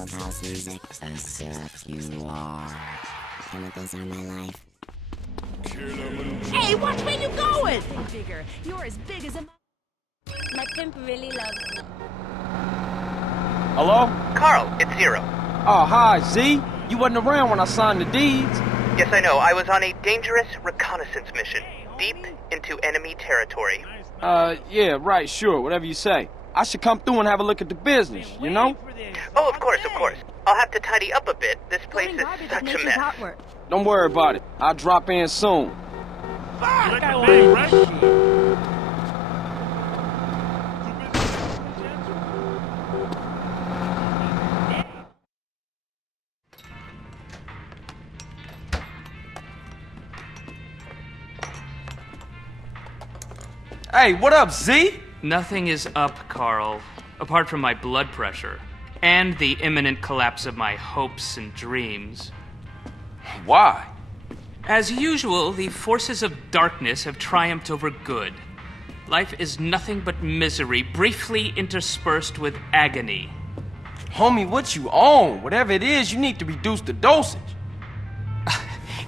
rhythm of house music. As if you are. Chemicals are my life. Hey, watch where you going! Bigger. You're as big as a... My pimp really loves... Hello? Carl, it's Zero. Oh, hi, Z. You wasn't around when I signed the deeds. Yes, I know. I was on a dangerous reconnaissance mission, deep into enemy territory. Yeah, right, sure, whatever you say. I should come through and have a look at the business, you know? Oh, of course, of course. I'll have to tidy up a bit. This place is such a mess. Don't worry about it. I'll drop in soon. Fuck, I like this shit. Hey, what up, Z? Nothing is up, Carl, apart from my blood pressure and the imminent collapse of my hopes and dreams. Why? As usual, the forces of darkness have triumphed over good. Life is nothing but misery, briefly interspersed with agony. Homie, what you on? Whatever it is, you need to reduce the dosage.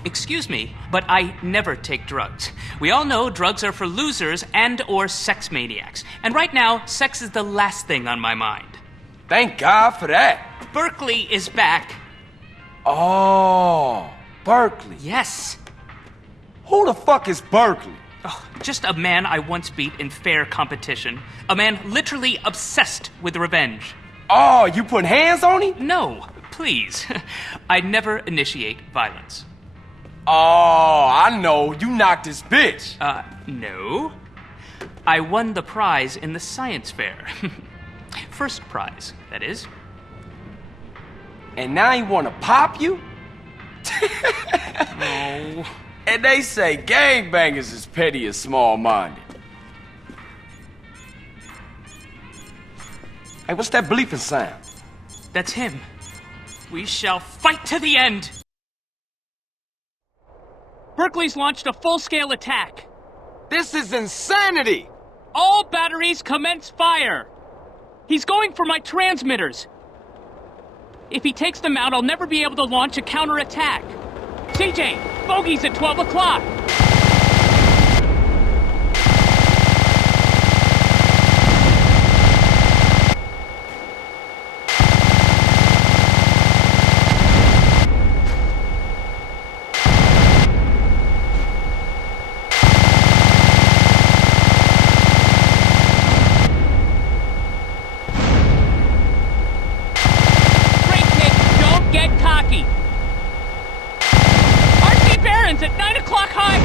Excuse me, but I never take drugs. We all know drugs are for losers and/or sex maniacs. And right now, sex is the last thing on my mind. Thank God for that. Berkeley is back. Oh, Berkeley. Yes. Who the fuck is Berkeley? Oh, just a man I once beat in fair competition. A man literally obsessed with revenge. Oh, you putting hands on him? No, please. I never initiate violence. Oh, I know. You knocked this bitch. No. I won the prize in the science fair. First prize, that is. And now he want to pop you? No. And they say gangbangers is petty and small-minded. Hey, what's that bleeping sound? That's him. We shall fight to the end! Berkeley's launched a full-scale attack. This is insanity! All batteries commence fire! He's going for my transmitters. If he takes them out, I'll never be able to launch a counterattack. CJ, bogey's at 12 o'clock. At 9 o'clock high!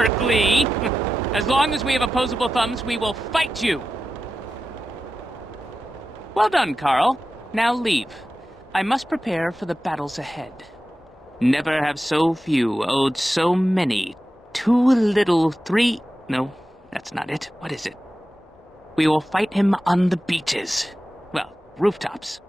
covertly. As long as we have opposable thumbs, we will fight you. Well done, Carl. Now leave. I must prepare for the battles ahead. Never have so few owed so many. Too little, three... No, that's not it. What is it? We will fight him on the beaches. Well, rooftops.